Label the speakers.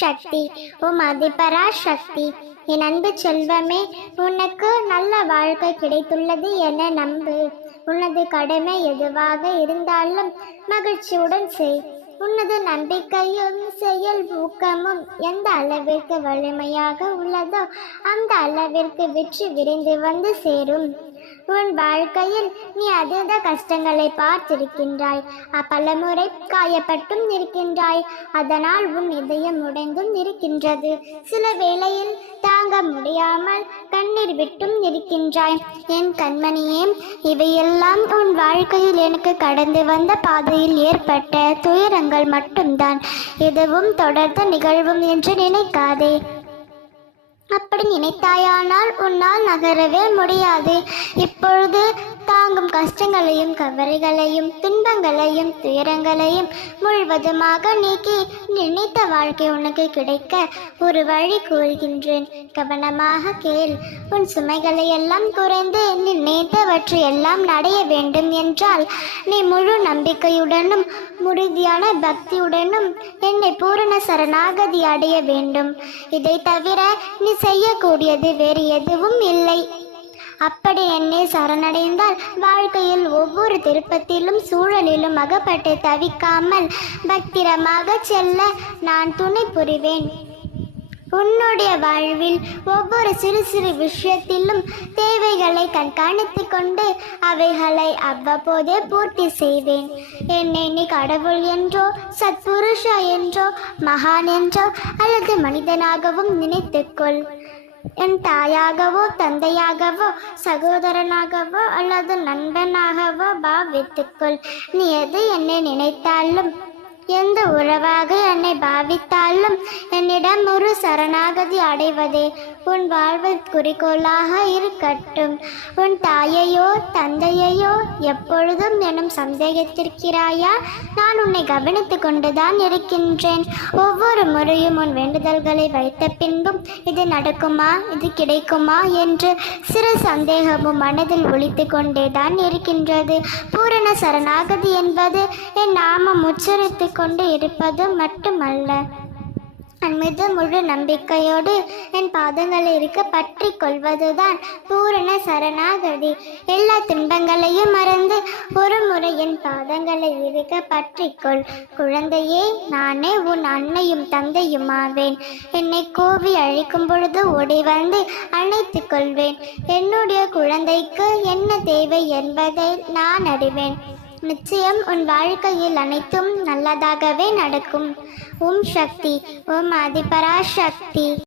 Speaker 1: சக்தி உம் அதிபரா சக்தி. என் அன்பு செல்வமே உனக்கு நல்ல வாழ்க்கை கிடைத்துள்ளது என நம்பு. உனது கடமை எதுவாக இருந்தாலும் மகிழ்ச்சியுடன் செய். உனது நம்பிக்கையும் செயல் ஊக்கமும் எந்த அளவிற்கு வலிமையாக உள்ளதோ அந்த அளவிற்கு வெற்றி விரைந்து வந்து சேரும். உன் வாழ்க்கையில் நீ அதீத கஷ்டங்களை பார்த்திருக்கின்றாய். பலமுறை காயப்பட்டும் இருக்கின்றாய் அதனால் உன் இதயம் உடைந்தும் இருக்கின்றது சில வேளையில் தாங்க முடியாமல் கண்ணீர் விட்டும் இருக்கின்றாய் என் கண்மணியே இவையெல்லாம் உன் வாழ்க்கையில் எனக்கு கடந்து வந்த பாதையில் ஏற்பட்ட துயரங்கள் மட்டும்தான். எதுவும் தொடர்ந்து நிகழ்வும் என்று நினைக்காதே. அப்படி நினைத்தாயானால் உன்னால் நகரவே முடியாது. இப்பொழுது தாங்கும் கஷ்டங்களையும் கவலைகளையும் துன்பங்களையும் துயரங்களையும் முழுவதுமாக நீக்கி நினைத்த வாழ்க்கை உனக்கு கிடைக்க ஒரு வழி கூறுகின்றேன். கவனமாக கேள். உன் சுமைகளை எல்லாம் குறைந்து நீ நினைத்தவற்றை எல்லாம் நடைய வேண்டும் என்றால் நீ முழு நம்பிக்கையுடனும் உறுதியான பக்தியுடனும் என்னை பூரண சரணாகதி அடைய வேண்டும். இதை தவிர நீ செய்யக்கூடியது வேறு எதுவும் இல்லை. அப்படி என்னை சரணடைந்தால் வாழ்க்கையில் ஒவ்வொரு திருப்பத்திலும் சூழலிலும் அகப்பட்டு தவிக்காமல் பத்திரமாக செல்ல நான் துணை புரிவேன். உன்னுடைய வாழ்வில் ஒவ்வொரு சிறு சிறு விஷயத்திலும் தேவைகளை கண்காணித்து கொண்டு அவைகளை அவ்வப்போதே பூர்த்தி செய்வேன். என்னை நீ கடவுள் என்றோ சத்புருஷா என்றோ மகான் என்றோ அல்லது மனிதனாகவும் நினைத்துக்கொள். என் தாயாகவோ தந்தையாகவோ சகோதரனாகவோ அல்லது நண்பனாகவோ பாவித்துக்கொள். நீ எது என்னை நினைத்தாலும் எந்த உறவாக என்னை பாவித்தாலும் சரணாகதி அடைவதே உன் வாழ்வில் குறிக்கோளாக இருக்கட்டும். உன் தாயையோ தந்தையையோ எப்பொழுதும் எனும் சந்தேகத்திருக்கிறாயா? நான் உன்னை கவனித்து கொண்டுதான் இருக்கின்றேன். ஒவ்வொரு முறையும் உன் வேண்டுதல்களை வைத்த பின்பும் இது நடக்குமா? இது கிடைக்குமா? என்று சிறு சந்தேகமும் மனதில் ஒழித்து கொண்டேதான் இருக்கின்றது. பூரண சரணாகதி என்பது என் நாமம் உச்சரித்து கொண்டு இருப்பது மட்டுமல்ல. என் மீது முழு நம்பிக்கையோடு என் பாதங்களை இருக்க பற்றி கொள்வதுதான் பூரண சரணாகதி. எல்லா துன்பங்களையும் மறந்து ஒரு முறை என் பாதங்களை இருக்க பற்றிக்கொள் குழந்தையே நானே உன் அன்னையும் தந்தையும் ஆவேன். என்னை கோவி அழிக்கும் பொழுது ஓடி வந்து அணைத்து கொள்வேன். என்னுடைய குழந்தைக்கு என்ன தேவை என்பதை நான் அறிவேன். நிச்சயம் உன் வாழ்க்கையில் அனைத்தும் நல்லதாகவே நடக்கும். ஓம் சக்தி ஓம் அதிபராசக்தி